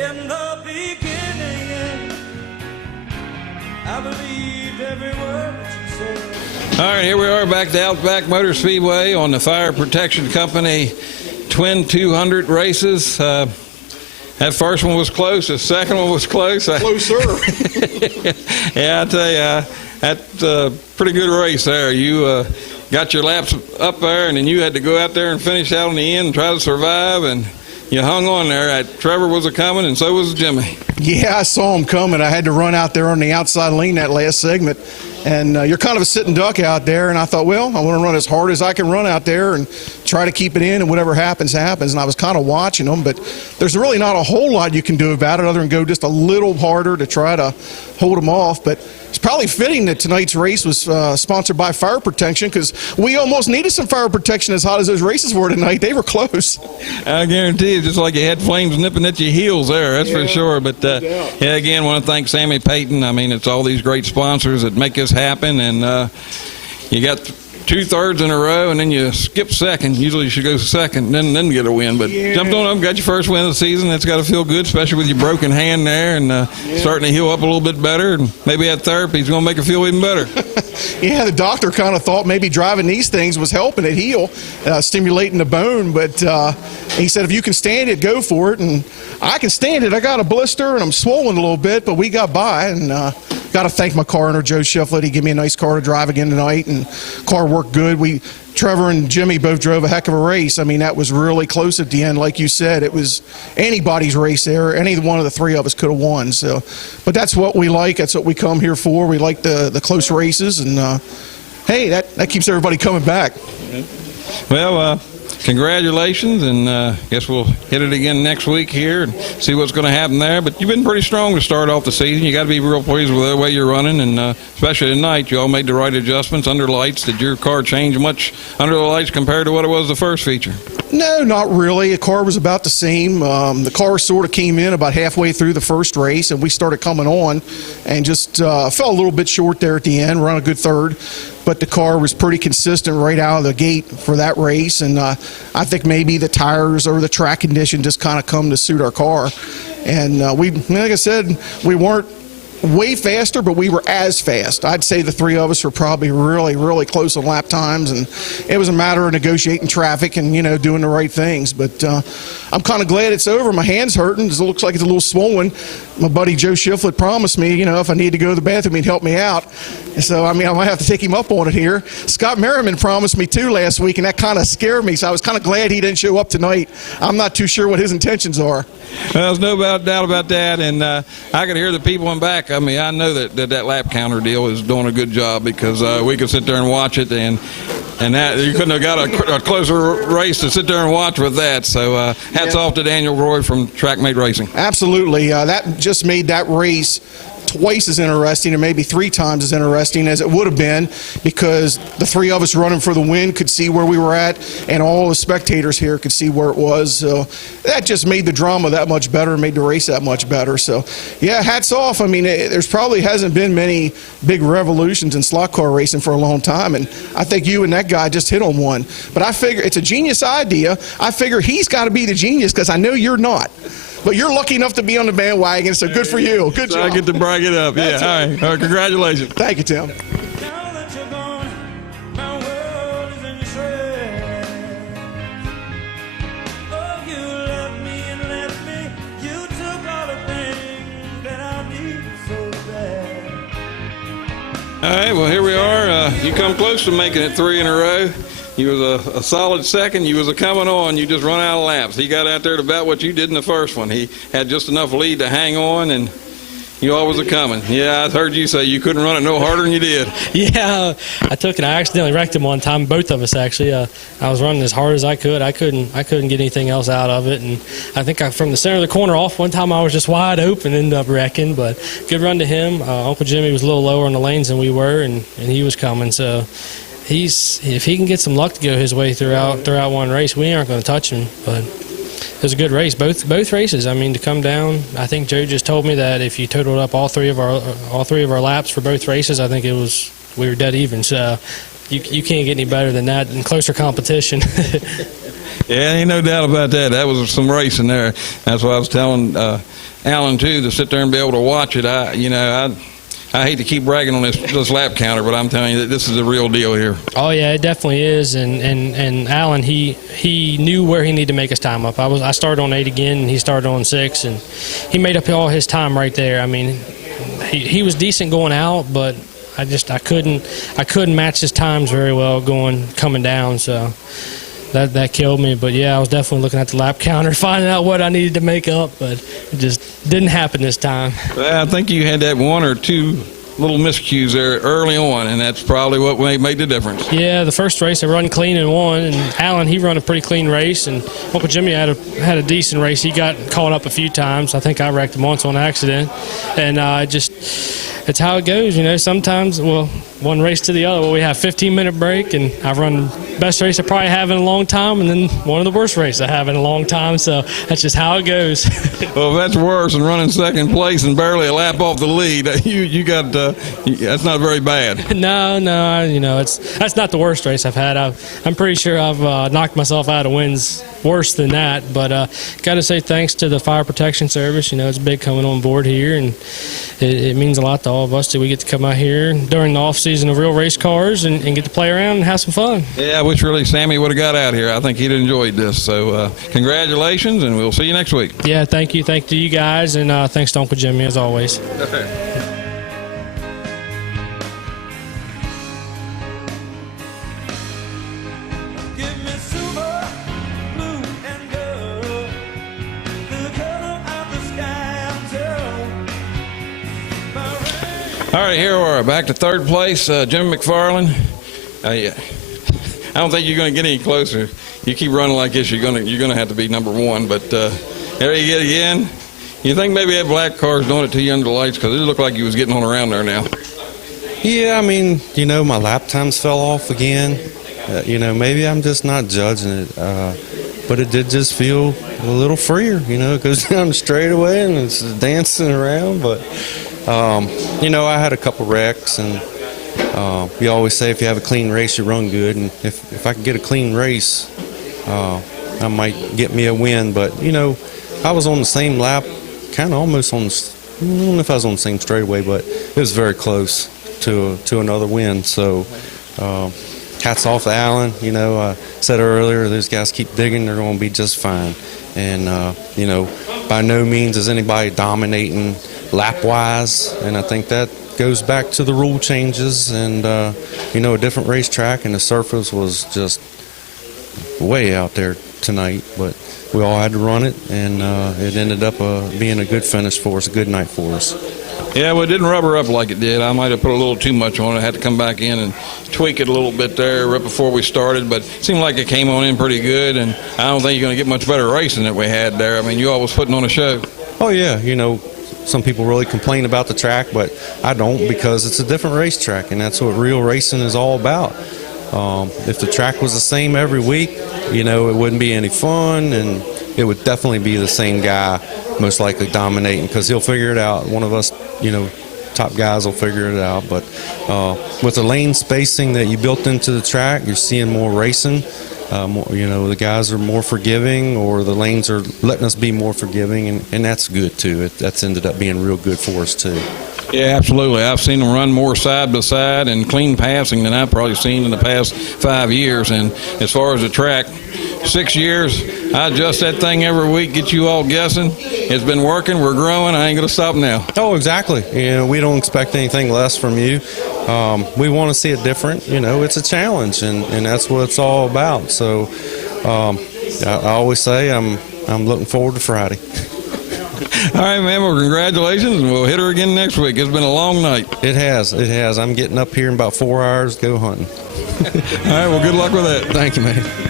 In the beginning, I believed every word that you said. All right, here we are back at the Outback Motor Speedway on the Fire Protection Company Twin 200 races. That first one was close. The second one was close. Closer. Yeah, I tell you, that's a pretty good race there. You got your laps up there, and then you had to go out there and finish out on the end and try to survive, and you hung on there. Trevor was a-coming, and so was Jimmy. Yeah, I saw him coming. I had to run out there on the outside lane that last segment. And you're kind of a sitting duck out there, and I thought, well, I want to run as hard as I can run out there and try to keep it in, and whatever happens, happens. And I was kind of watching them, but there's really not a whole lot you can do about it other than go just a little harder to try to hold them off. But it's probably fitting that tonight's race was sponsored by Fire Protection, because we almost needed some fire protection as hot as those races were tonight. They were close. I guarantee you, just like you had flames nipping at your heels there, that's for sure. But, yeah, again, want to thank Sammy Payton. I mean, it's all these great sponsors that make this happen, and you got 2/3 in a row, and then you skip second. Usually you should go second, and then get a win. But jumped on up, got your first win of the season. That's got to feel good, especially with your broken hand there, and starting to heal up a little bit better. And maybe that therapy is going to make it feel even better. Yeah, the doctor kind of thought maybe driving these things was helping it heal, stimulating the bone. But he said, if you can stand it, go for it. And I can stand it. I got a blister, and I'm swollen a little bit, but we got by. And got to thank my car owner, Joe Shiflett. He gave me a nice car to drive again tonight, and car worked good. Trevor and Jimmy both drove a heck of a race. I mean, that was really close at the end. Like you said, it was anybody's race there. Any one of the three of us could have won. So, but that's what we like. That's what we come here for. We like the close races, and hey, that keeps everybody coming back. Well, congratulations, and guess we'll hit it again next week here and see what's going to happen there. But you've been pretty strong to start off the season. You got to be real pleased with the way you're running, and especially tonight, you all made the right adjustments under lights. Did your car change much under the lights compared to what it was the first feature? No, not really. The car was about the same. The car sort of came in about halfway through the first race, and we started coming on and just fell a little bit short there at the end. Run a good third. But the car was pretty consistent right out of the gate for that race, and I think maybe the tires or the track condition just kind of come to suit our car. And like I said, we weren't way faster, but we were as fast. I'd say the three of us were probably really, really close on lap times, and it was a matter of negotiating traffic and, doing the right things. But I'm kind of glad it's over. My hand's hurting. It looks like it's a little swollen. My buddy Joe Shiflett promised me, if I need to go to the bathroom, he'd help me out. So, I might have to take him up on it here. Scott Merriman promised me too last week, and that kind of scared me. So I was kind of glad he didn't show up tonight. I'm not too sure what his intentions are. Well, there's no doubt about that, and I could hear the people in back. I know that lap counter deal is doing a good job, because we could sit there and watch it, and that you couldn't have got a closer race to sit there and watch with that. So hats off to Daniel Roy from TrackMate Racing. Absolutely. That just made that race twice as interesting, or maybe 3 times as interesting as it would have been, because the three of us running for the win could see where we were at, and all the spectators here could see where it was. So that just made the drama that much better and made the race that much better. So, yeah, hats off. There's probably hasn't been many big revolutions in slot car racing for a long time, and I think you and that guy just hit on one. But I figure it's a genius idea. I figure he's got to be the genius, because I know you're not. But you're lucky enough to be on the bandwagon, so good for you. Good job. I get to brag it up. Yeah, all right. Congratulations. Thank you, Tim. Now that you're gone, my world is in shreds. Oh, you left me and left me. You took all the things that I needed so bad. All right, well, here we are. You come close to making it 3 in a row. You was a solid second. You was a coming on. You just run out of laps. He got out there to about what you did in the first one. He had just enough lead to hang on, and you always a coming. Yeah, I heard you say you couldn't run it no harder than you did. Yeah, I took it. I accidentally wrecked him one time. Both of us actually. I was running as hard as I could. I couldn't get anything else out of it, and I think from the center of the corner off one time I was just wide open, ended up wrecking. But good run to him. Uncle Jimmy was a little lower on the lanes than we were, and he was coming. So. If he can get some luck to go his way throughout one race, we aren't going to touch him. But it was a good race, both races. To come down, I think Joe just told me that if you totaled up all three of our laps for both races, I think we were dead even. So you can't get any better than that in closer competition. Yeah, ain't no doubt about that. That was some racing there. That's why I was telling Alan too, to sit there and be able to watch it. I hate to keep bragging on this lap counter, but I'm telling you that this is the real deal here. Oh yeah, it definitely is. And Alan, he knew where he needed to make his time up. I started on 8 again, and he started on 6, and he made up all his time right there. I mean, he was decent going out, but I couldn't match his times very well coming down. So that killed me. But yeah, I was definitely looking at the lap counter, finding out what I needed to make up, but it just didn't happen this time. Well, I think you had that 1 or 2 little miscues there early on, and that's probably what made the difference. Yeah, the first race I run clean and won, and Alan, he run a pretty clean race, and Uncle Jimmy had a decent race. He got caught up a few times. I think I wrecked him once on accident, and it's how it goes, you know. Sometimes, one race to the other. We have 15-minute break, and I run best race I probably have in a long time, and then one of the worst races I have in a long time. So that's just how it goes. Well, if that's worse than running second place and barely a lap off the lead, that's not very bad. No, that's not the worst race I've had. I'm pretty sure I've knocked myself out of wins worse than that. But got to say thanks to the Fire Protection Service. You know, it's big coming on board here, and it means a lot to all of us that we get to come out here during the off season of real race cars and get to play around and have some fun. Yeah, I wish really Sammy would have got out here. I think he'd enjoyed this. So congratulations, and we'll see you next week. Yeah, thank you. Thank you guys, and thanks to Uncle Jimmy as always. Give me silver, blue, and gold, the color of the sky until my rain. All right, here we are, back to third place. Jim McFarland. I don't think you're going to get any closer. You keep running like this, you're going to have to be number 1. But there you get again. You think maybe that black car's doing it to you under the lights, because it looked like you was getting on around there now. Yeah, I mean, you know, my lap times fell off again. You know, maybe I'm just not judging it, but it did just feel a little freer. You know, it goes down the straightaway and it's dancing around. But you know, I had a couple wrecks, and you always say if you have a clean race, you run good. And if I could get a clean race, I might get me a win. But you know, I was on the same lap, kind of almost on. I don't know if I was on the same straightaway, but it was very close to another win. So hats off to Alan. You know, I said earlier, those guys keep digging, they're going to be just fine. And you know, by no means is anybody dominating lap wise, and I think that goes back to the rule changes and you know, a different racetrack, and the surface was just way out there tonight, but we all had to run it, and it ended up being a good finish for us, a good night for us. Yeah, well, it didn't rubber up like it did. I might have put a little too much on it. I had to come back in and tweak it a little bit there right before we started, but it seemed like it came on in pretty good, and I don't think you're going to get much better racing than we had there. I mean, you all was putting on a show. Oh, yeah, you know, some people really complain about the track, but I don't, because it's a different racetrack, and that's what real racing is all about. If the track was the same every week, you know, it wouldn't be any fun, and it would definitely be the same guy most likely dominating, because he'll figure it out. One of us, you know, top guys will figure it out. But with the lane spacing that you built into the track, you're seeing more racing. You know, the guys are more forgiving, or the lanes are letting us be more forgiving, and that's good too. That's ended up being real good for us too. Yeah, absolutely. I've seen them run more side by side and clean passing than I've probably seen in the past 5 years. And as far as the track, 6 years, I adjust that thing every week, get you all guessing. It's been working. We're growing. I ain't going to stop now. Oh, exactly. You know, we don't expect anything less from you. We want to see it different. You know, it's a challenge, and that's what it's all about. So I always say I'm looking forward to Friday. All right, man. Well, congratulations, and we'll hit her again next week. It's been a long night. It has. I'm getting up here in about 4 hours to go hunting. All right, well, good luck with that. Thank you, man.